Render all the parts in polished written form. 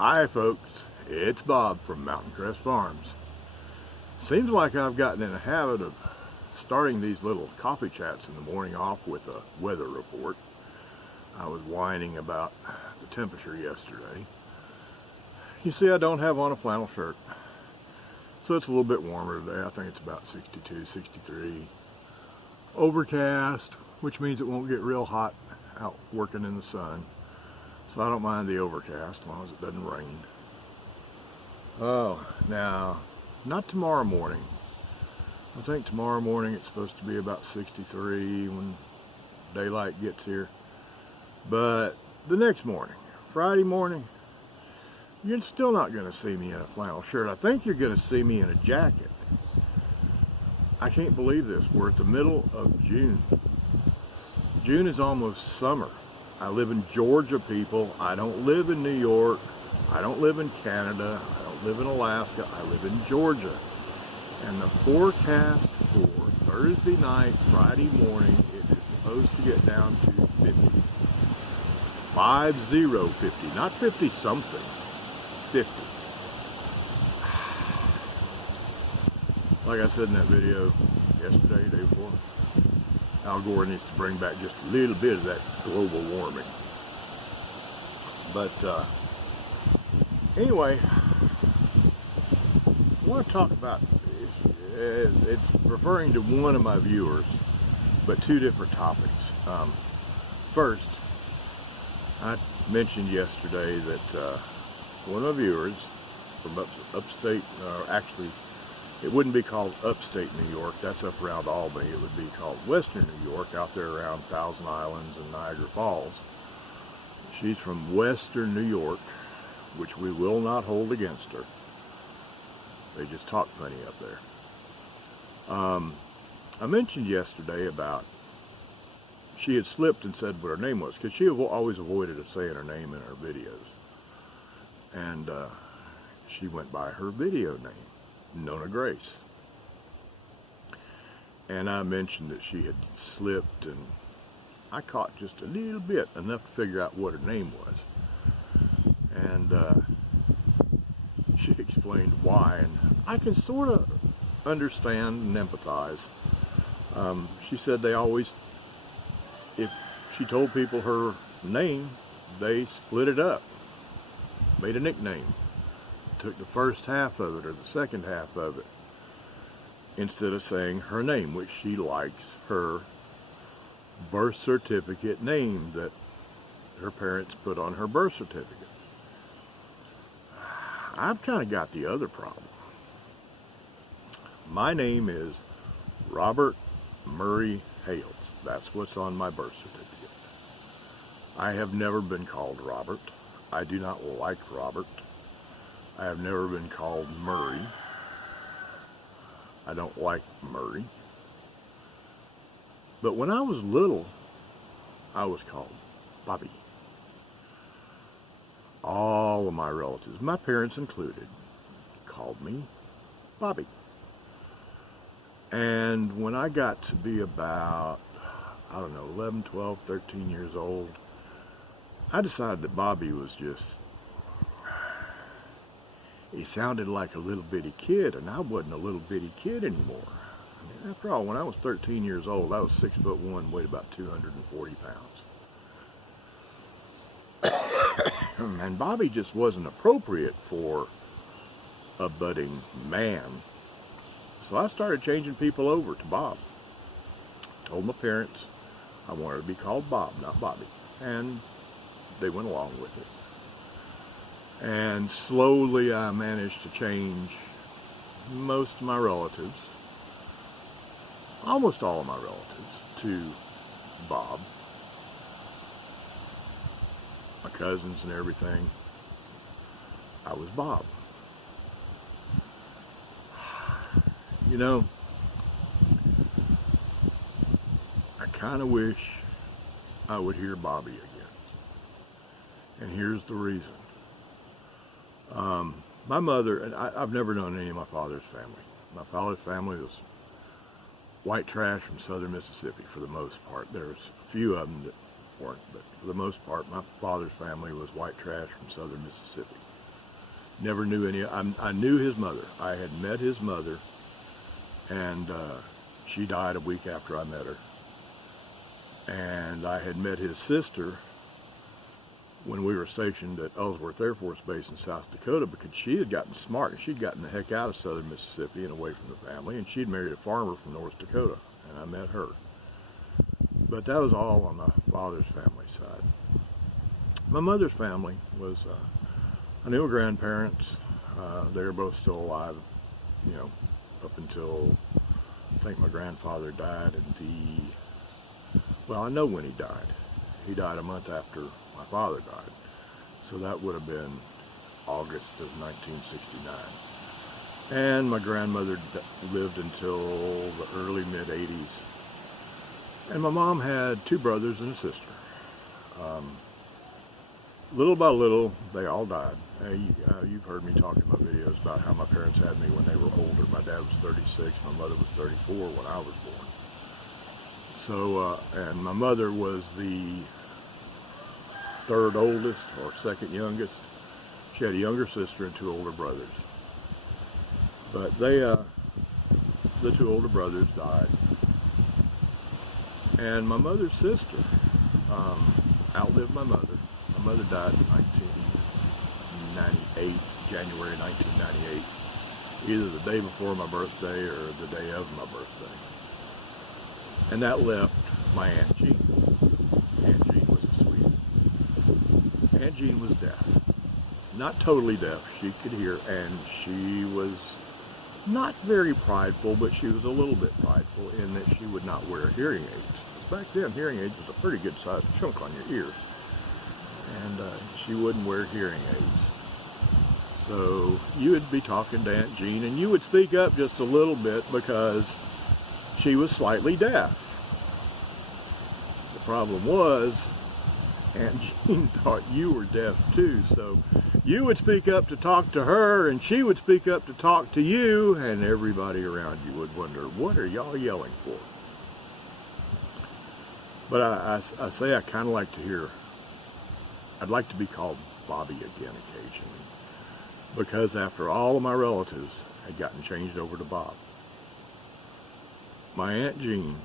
Hi folks, it's Bob from Mountain Crest Farms. Seems like I've gotten in a habit of starting these little coffee chats in the morning off with a weather report. I was whining about the temperature yesterday. You see, I don't have on a flannel shirt, so it's a little bit warmer today. I think it's about 62, 63. Overcast, which means it won't get real hot out working in the sun. So I don't mind the overcast as long as it doesn't rain. Oh, now, not tomorrow morning. I think tomorrow morning it's supposed to be about 63 when daylight gets here. But the next morning, Friday morning, you're still not going to see me in a flannel shirt. I think you're going to see me in a jacket. I can't believe this. We're at the middle of June. June is almost summer. I live in Georgia, people. I don't live in New York. I don't live in Canada. I don't live in Alaska. I live in Georgia. And the forecast for Thursday night, Friday morning, it is supposed to get down to 50. 50, not 50 something, 50. Like I said in that video yesterday, day before, Al Gore needs to bring back just a little bit of that global warming. But anyway, I want to talk about, it's referring to one of my viewers, but two different topics. First, I mentioned yesterday that one of my viewers from upstate, actually, it wouldn't be called upstate New York, that's up around Albany. It would be called western New York, out there around Thousand Islands and Niagara Falls. She's from western New York, which we will not hold against her. They just talk funny up there. I mentioned yesterday about she had slipped and said what her name was, because she always avoided saying her name in her videos. And she went by her video name, Nona Grace. And I mentioned that she had slipped, and I caught just a little bit, enough to figure out what her name was. And she explained why, and I can sort of understand and empathize. She said they always, if she told people her name, they split it up, made a nickname. Took the first half of it or the second half of it instead of saying her name, which she likes her birth certificate name that her parents put on her birth certificate. I've kind of got the other problem. My name is Robert Murray Hayles. That's what's on my birth certificate. I have never been called Robert. I do not like Robert. I have never been called Murray. I don't like Murray. But when I was little, I was called Bobby. All of my relatives, my parents included, called me Bobby. And when I got to be about, 11, 12, 13 years old, I decided that Bobby was just, he sounded like a little bitty kid, and I wasn't a little bitty kid anymore. I mean, after all, when I was 13 years old, I was 6'1", weighed about 240 pounds. And Bobby just wasn't appropriate for a budding man. So I started changing people over to Bob. Told my parents I wanted to be called Bob, not Bobby. And they went along with it. And slowly I managed to change most of my relatives, almost all of my relatives, to Bob. My cousins and everything, I was Bob. You know, I kind of wish I would hear Bobby again. And here's the reason. My mother, and I've never known any of my father's family. My father's family was white trash from southern Mississippi for the most part. There's a few of them that weren't, but for the most part, my father's family was white trash from southern Mississippi. Never knew any. I knew his mother. I had met his mother, and she died a week after I met her. And I had met his sister when we were stationed at Ellsworth Air Force Base in South Dakota, because she had gotten smart and she'd gotten the heck out of southern Mississippi and away from the family, and she'd married a farmer from North Dakota, and I met her. But that was all on my father's family side. My mother's family was, I knew her grandparents. They were both still alive, you know, up until I think my grandfather died well, I know when he died. He died a month after my father died. So that would have been August of 1969. And my grandmother lived until the early mid-80s. And my mom had 2 brothers and a sister. Little by little, they all died. You've heard me talk in my videos about how my parents had me when they were older. My dad was 36, my mother was 34 when I was born. So, and my mother was the 3rd oldest or 2nd youngest. She had a younger sister and 2 older brothers. But the 2 older brothers died. And my mother's sister outlived my mother. My mother died in 1998, January 1998, either the day before my birthday or the day of my birthday. And that left my Aunt Jean. Aunt Jean was a sweetie. Aunt Jean was deaf. Not totally deaf. She could hear, and she was not very prideful, but she was a little bit prideful in that she would not wear hearing aids. Back then, hearing aids was a pretty good sized chunk on your ears. And she wouldn't wear hearing aids. So you would be talking to Aunt Jean, and you would speak up just a little bit because she was slightly deaf. The problem was, Aunt Jean thought you were deaf too, so you would speak up to talk to her, and she would speak up to talk to you, and everybody around you would wonder, what are y'all yelling for? But I say I kind of like to hear, I'd like to be called Bobby again occasionally, because after all of my relatives had gotten changed over to Bob, my Aunt Jean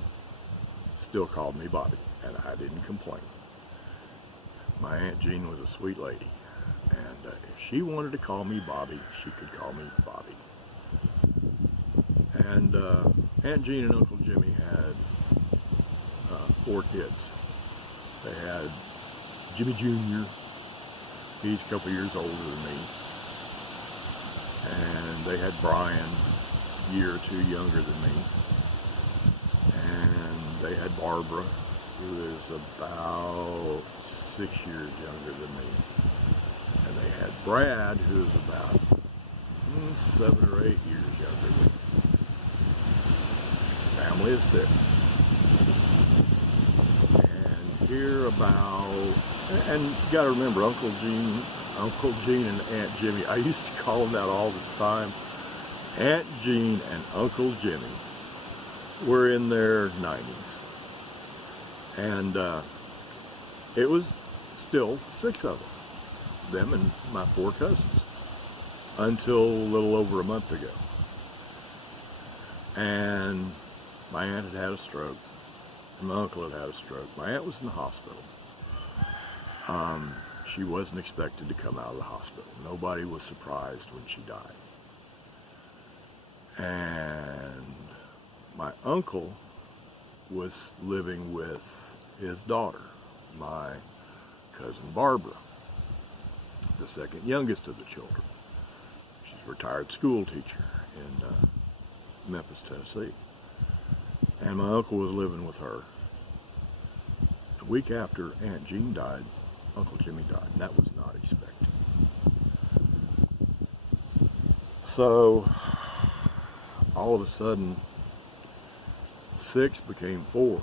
still called me Bobby, and I didn't complain. My Aunt Jean was a sweet lady, and if she wanted to call me Bobby, she could call me Bobby. And Aunt Jean and Uncle Jimmy had 4 kids. They had Jimmy Jr., he's a couple years older than me, and they had Brian, a year or 2 younger than me, and they had Barbara, who is about 6 years younger than me, and they had Brad, who is about 7 or 8 years younger than me. Family of 6. And here about, and you got to remember, Uncle Gene and Aunt Jimmy, I used to call them that all the time. Aunt Jean and Uncle Jimmy were in their 90s. And it was still 6 of them and my 4 cousins, until a little over a month ago. And my aunt had a stroke, and my uncle had a stroke. My aunt was in the hospital. She wasn't expected to come out of the hospital. Nobody was surprised when she died. And my uncle was living with his daughter, my cousin Barbara, the 2nd youngest of the children. She's a retired school teacher in Memphis, Tennessee. And my uncle was living with her. A week after Aunt Jean died, Uncle Jimmy died, and that was not expected. So, all of a sudden, 6 became 4.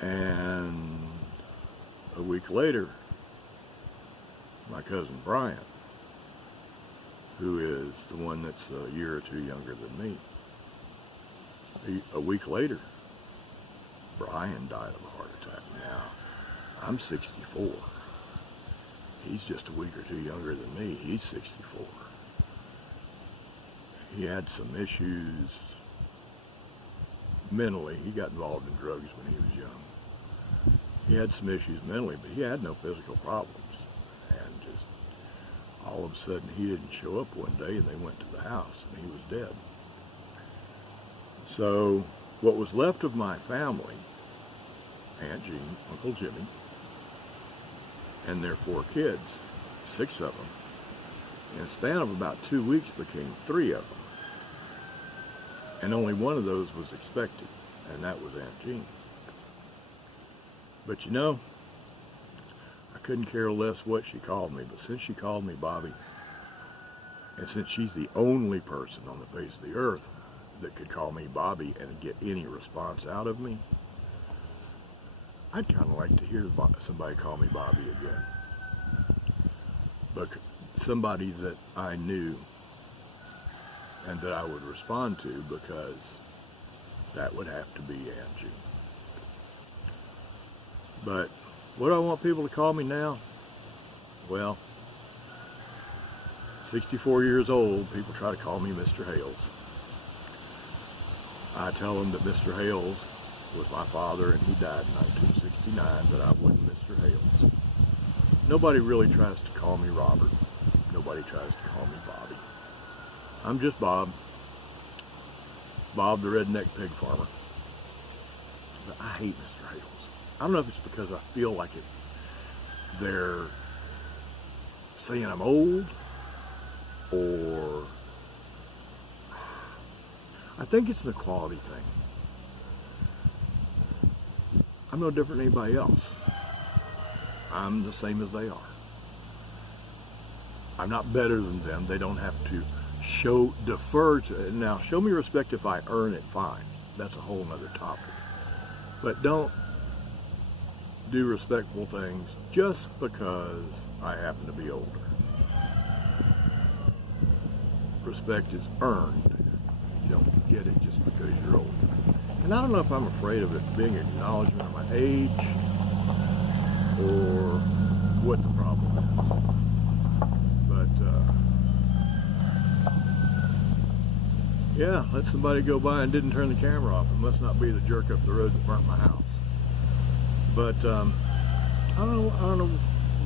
And a week later, my cousin Brian, who is the one that's a year or 2 younger than me, a week later, Brian died of a heart attack. Now, I'm 64, He's just a week or two younger than me. He's 64. He had some issues mentally. He got involved in drugs when he was young. He had some issues mentally, but he had no physical problems. And just all of a sudden he didn't show up one day, and they went to the house and he was dead. So what was left of my family, Aunt Jean, Uncle Jimmy, and their 4 kids, 6 of them, in a span of about 2 weeks became 3 of them. And only one of those was expected, and that was Aunt Jean. But you know, I couldn't care less what she called me, but since she called me Bobby, and since she's the only person on the face of the earth that could call me Bobby and get any response out of me, I'd kind of like to hear somebody call me Bobby again. But somebody that I knew and that I would respond to, because that would have to be Aunt Jean. But what do I want people to call me now? Well, 64 years old, people try to call me Mr. Hayles. I tell them that Mr. Hayles was my father and he died in 1969, but I wasn't Mr. Hayles. Nobody really tries to call me Robert. Nobody tries to call me Bobby. I'm just Bob. Bob the redneck pig farmer. But I hate Mr. Hayles. I don't know if it's because I feel like they're saying I'm old, or I think it's an equality thing. I'm no different than anybody else. I'm the same as they are. I'm not better than them. They don't have to defer to. Now, show me respect if I earn it, fine. That's a whole other topic. But don't do respectful things just because I happen to be older. Respect is earned. You don't get it just because you're older. And I don't know if I'm afraid of it being an acknowledgement of my age or what the problem is. Yeah, let somebody go by and didn't turn the camera off. It must not be the jerk up the road that burnt my house. But I don't know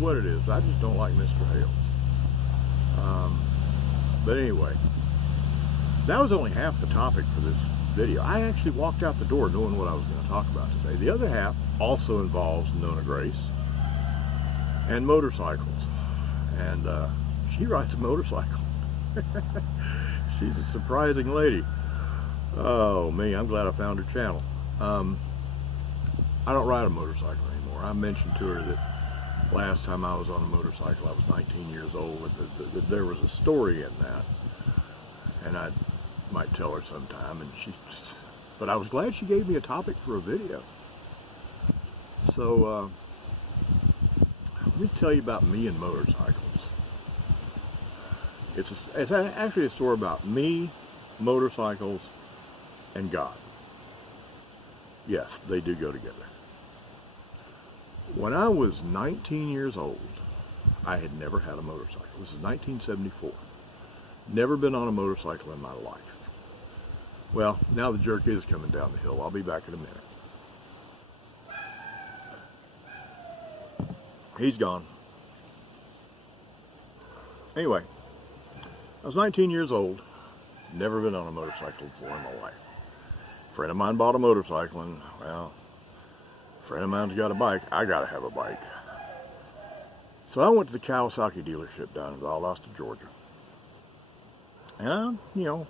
what it is. I just don't like Mr. Hayles. But anyway, that was only half the topic for this video. I actually walked out the door knowing what I was going to talk about today. The other half also involves Nona Grace and motorcycles. And she rides a motorcycle. She's a surprising lady. Oh, me, I'm glad I found her channel. I don't ride a motorcycle anymore. I mentioned to her that last time I was on a motorcycle, I was 19 years old. There was a story in that, and I might tell her sometime. But I was glad she gave me a topic for a video. So let me tell you about me and motorcycles. It's actually a story about me, motorcycles, and God. Yes, they do go together. When I was 19 years old, I had never had a motorcycle. This is 1974. Never been on a motorcycle in my life. Well, now the jerk is coming down the hill. I'll be back in a minute. He's gone. Anyway, I was 19 years old, never been on a motorcycle before in my life. A friend of mine bought a motorcycle, and, well, a friend of mine's got a bike. I gotta have a bike. So I went to the Kawasaki dealership down in Valdosta, Georgia. And, you know,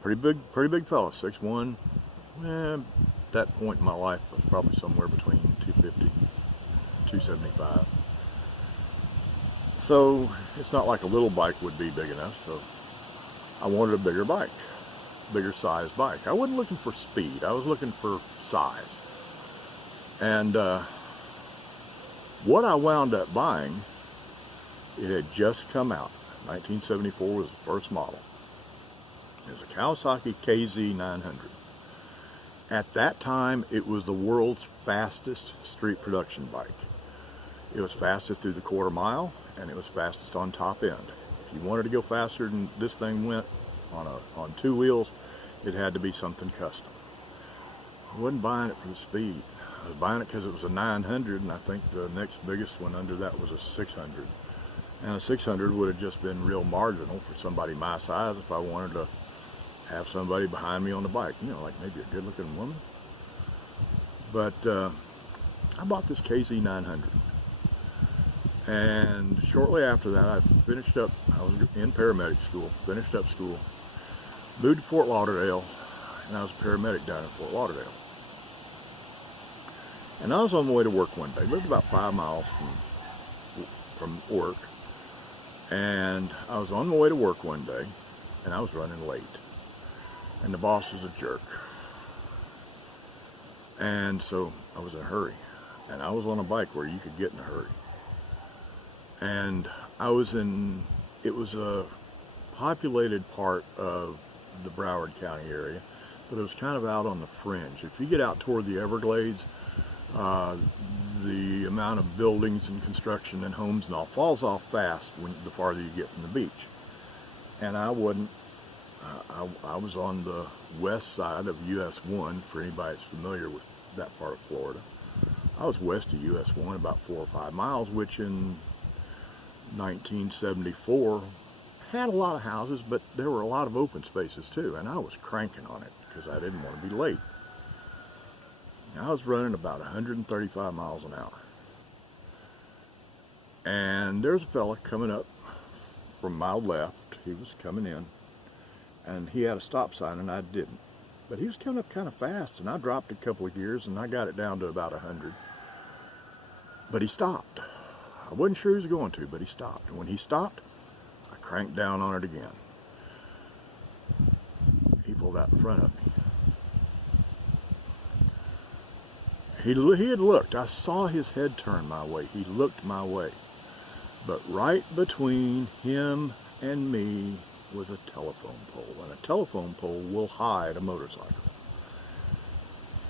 pretty big fella, 6'1". At that point in my life, I was probably somewhere between 250, 275. So it's not like a little bike would be big enough, so I wanted a bigger bike, bigger size bike. I wasn't looking for speed, I was looking for size. And what I wound up buying, it had just come out. 1974 was the first model. It was a Kawasaki KZ900. At that time, it was the world's fastest street production bike. It was fastest through the quarter mile, and it was fastest on top end. If you wanted to go faster than this thing went on two wheels, it had to be something custom. I wasn't buying it for the speed. I was buying it because it was a 900, and I think the next biggest one under that was a 600. And a 600 would have just been real marginal for somebody my size if I wanted to have somebody behind me on the bike, you know, like maybe a good-looking woman. But I bought this KZ 900. And shortly after that, I finished up, I was in paramedic school, finished up school, moved to Fort Lauderdale, and I was a paramedic down in Fort Lauderdale. And I was on my way to work one day, lived about 5 miles from work, and I was on my way to work one day, and I was running late, and the boss was a jerk. And so I was in a hurry, and I was on a bike where you could get in a hurry. And it was a populated part of the Broward County area, but it was kind of out on the fringe. If you get out toward the Everglades, the amount of buildings and construction and homes and all falls off fast the farther you get from the beach. And I was on the west side of US 1, for anybody that's familiar with that part of Florida. I was west of US 1 about 4 or 5 miles, which in 1974 had a lot of houses, but there were a lot of open spaces too, and I was cranking on it because I didn't want to be late. I was running about 135 miles an hour, and there's a fella coming up from my left. He was coming in, and he had a stop sign and I didn't, but he was coming up kind of fast, and I dropped a couple of gears and I got it down to about 100, but he stopped. I wasn't sure he was going to, but he stopped. And when he stopped, I cranked down on it again. He pulled out in front of me. He had looked. I saw his head turn my way. He looked my way. But right between him and me was a telephone pole. And a telephone pole will hide a motorcycle.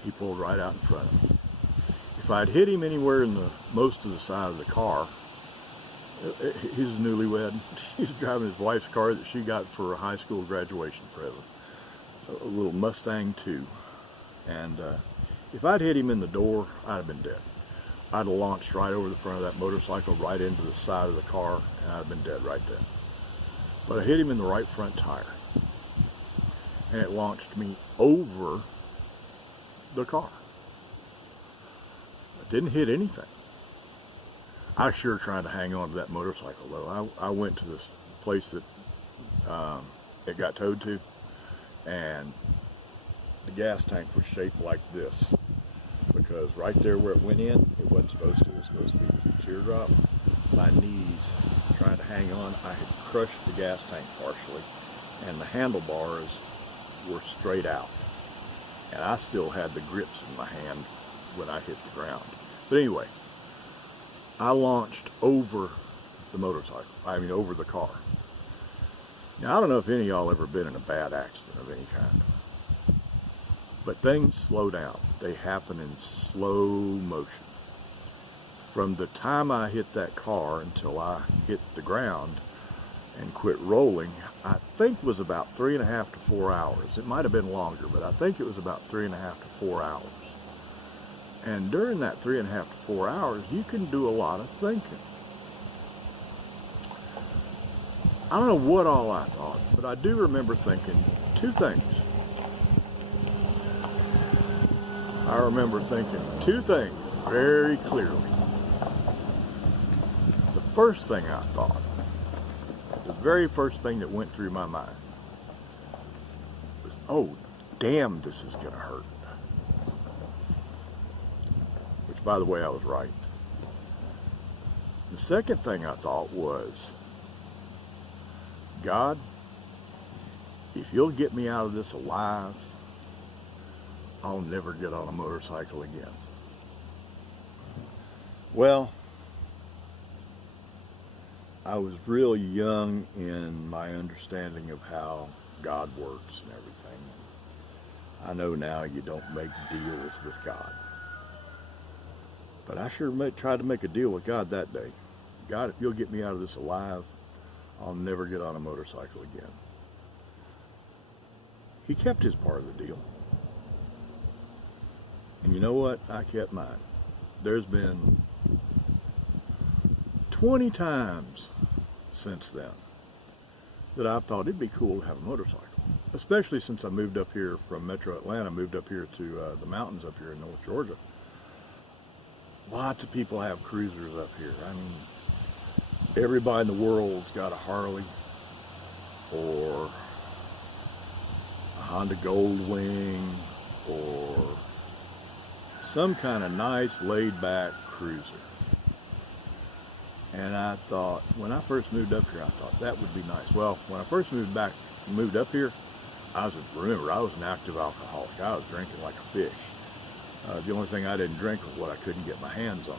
He pulled right out in front of me. If I'd hit him anywhere in most of the side of the car, he's a newlywed. He's driving his wife's car that she got for a high school graduation present, a little Mustang 2. And if I'd hit him in the door, I'd have been dead. I'd have launched right over the front of that motorcycle, right into the side of the car, and I'd have been dead right then. But I hit him in the right front tire, and it launched me over the car. Didn't hit anything. I was sure trying to hang on to that motorcycle though. I went to this place that it got towed to, and the gas tank was shaped like this, because right there where it went in, it wasn't supposed to. It was supposed to be a teardrop. My knees trying to hang on, I had crushed the gas tank partially, and the handlebars were straight out, and I still had the grips in my hand when I hit the ground. But anyway, I launched over the motorcycle, over the car. Now, I don't know if any of y'all ever been in a bad accident of any kind, but things slow down. They happen in slow motion. From the time I hit that car until I hit the ground and quit rolling, I think was about 3.5 to 4 hours. It might have been longer, but I think it was about 3.5 to 4 hours. And during that 3.5 to 4 hours, you can do a lot of thinking. I don't know what all I thought, but I do remember thinking two things. I remember thinking two things very clearly. The first thing I thought, the very first thing that went through my mind was, oh, damn, this is going to hurt. Which, by the way, I was right. The second thing I thought was, God, if you'll get me out of this alive, I'll never get on a motorcycle again. Well, I was real young in my understanding of how God works and everything. I know now you don't make deals with God. But I sure tried to make a deal with God that day. God, if you'll get me out of this alive, I'll never get on a motorcycle again. He kept his part of the deal. And you know what? I kept mine. There's been 20 times since then that I've thought it'd be cool to have a motorcycle. Especially since I moved up here from Metro Atlanta, moved up here to the mountains up here in North Georgia. Lots of people have cruisers up here. I mean, everybody in the world's got a Harley or a Honda Goldwing or some kind of nice laid-back cruiser. And I thought, when I first moved up here, I thought that would be nice. Well, when I first moved up here, I was an active alcoholic. I was drinking like a fish. The only thing I didn't drink was what I couldn't get my hands on.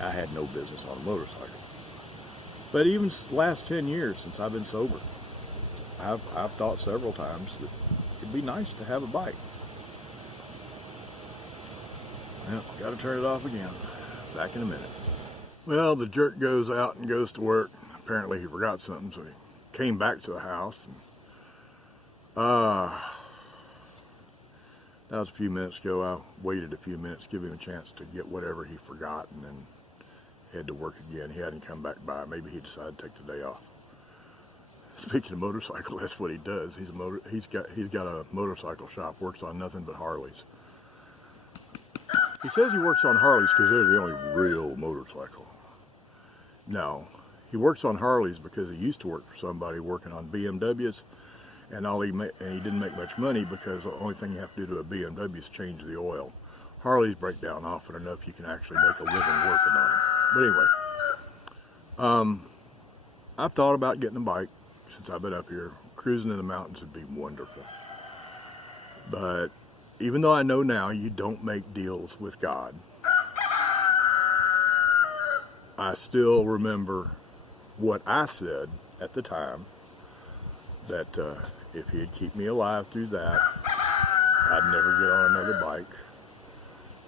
I had no business on a motorcycle. But even the last 10 years since I've been sober, I've thought several times that it'd be nice to have a bike. Well, got to turn it off again. Back in a minute. Well, the jerk goes out and goes to work. Apparently he forgot something, so he came back to the house. And, that was a few minutes ago. I waited a few minutes, give him a chance to get whatever he forgot, and then head to work again. He hadn't come back by. Maybe he decided to take the day off. Speaking of motorcycle, that's what he does. He's got a motorcycle shop. Works on nothing but Harleys. He says he works on Harleys because they're the only real motorcycle. No, he works on Harleys because he used to work for somebody working on BMWs, and he didn't make much money because the only thing you have to do to a BMW is change the oil. Harleys break down often enough you can actually make a living working on them. But anyway, I've thought about getting a bike since I've been up here. Cruising in the mountains would be wonderful. But even though I know now you don't make deals with God, I still remember what I said at the time, that if he'd keep me alive through that, I'd never get on another bike.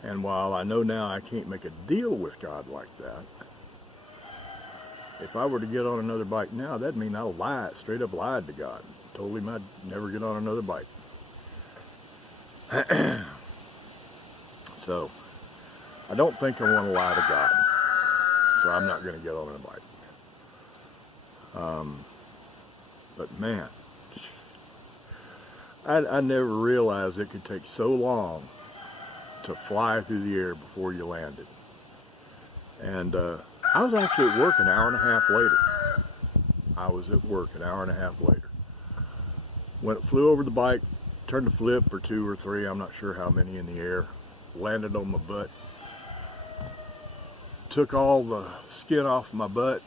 And while I know now I can't make a deal with God like that, if I were to get on another bike now, that'd mean I straight up lied to God. Told him I'd never get on another bike. So, I don't think I want to lie to God. So I'm not going to get on a bike. But man, I never realized it could take so long to fly through the air before you landed. And I was actually at work an hour and a half later. Flew over the bike, turned a flip or two or three, I'm not sure how many in the air, landed on my butt, took all the skin off my butt,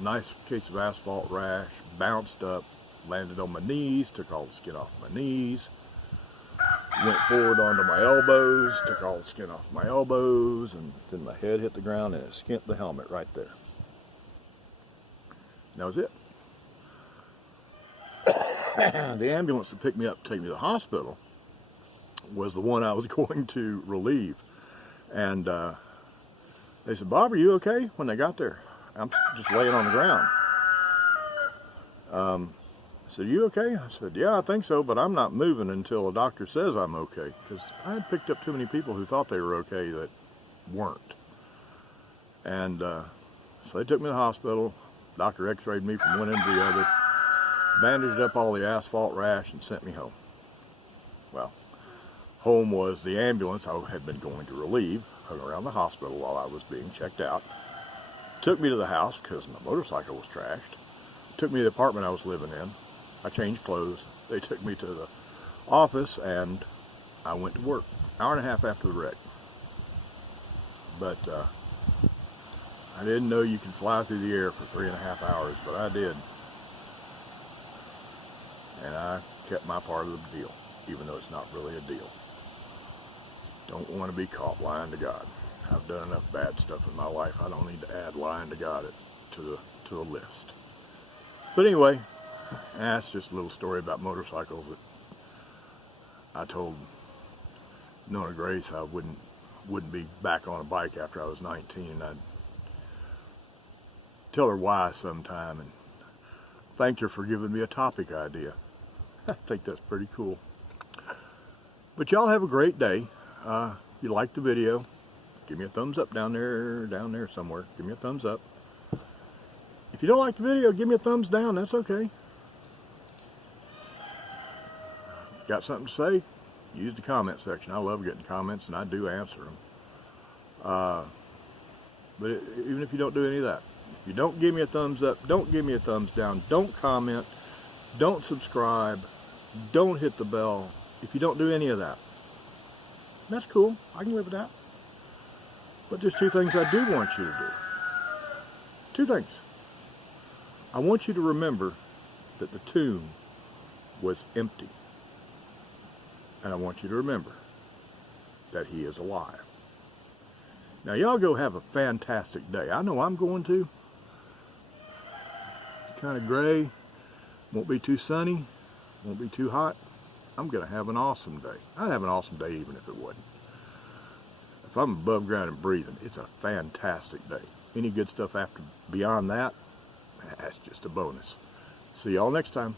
nice case of asphalt rash, bounced up, landed on my knees, took all the skin off my knees, went forward onto my elbows, took all the skin off my elbows, and then my head hit the ground and it skinned the helmet right there. And that was it. The ambulance that picked me up to take me to the hospital was the one I was going to relieve. And they said, "Bob, are you okay?" When they got there, I'm just laying on the ground. I said, "You okay?" I said, "Yeah, I think so, but I'm not moving until a doctor says I'm okay." Because I had picked up too many people who thought they were okay that weren't. And so they took me to the hospital. Doctor x-rayed me from one end to the other, bandaged up all the asphalt rash, and sent me home. Well, home was the ambulance I had been going to relieve, hung around the hospital while I was being checked out, took me to the house because my motorcycle was trashed, took me to the apartment I was living in. I changed clothes. They took me to the office and I went to work. Hour and a half after the wreck. But I didn't know you could fly through the air for 3.5 hours, but I did. And I kept my part of the deal, even though it's not really a deal. Don't want to be caught lying to God. I've done enough bad stuff in my life. I don't need to add lying to God to the list. But anyway, that's just a little story about motorcycles that I told Nona Grace I wouldn't wouldn't be back on a bike after I was 19, and I'd tell her why sometime and thanked her for giving me a topic idea. I think that's pretty cool. But y'all have a great day. If you like the video, give me a thumbs up down there somewhere. Give me a thumbs up. If you don't like the video, give me a thumbs down. That's okay. Got something to say? Use the comment section. I love getting comments, and I do answer them. But even if you don't do any of that, if you don't give me a thumbs up, don't give me a thumbs down, don't comment, don't subscribe, don't hit the bell, if you don't do any of that, that's cool. I can live with that. But there's two things I do want you to do. Two things. I want you to remember that the tomb was empty. And I want you to remember that he is alive. Now y'all go have a fantastic day. I know I'm going to. Kind of gray. Won't be too sunny. Won't be too hot. I'm going to have an awesome day. I'd have an awesome day even if it wasn't. If I'm above ground and breathing, it's a fantastic day. Any good stuff after beyond that, that's just a bonus. See y'all next time.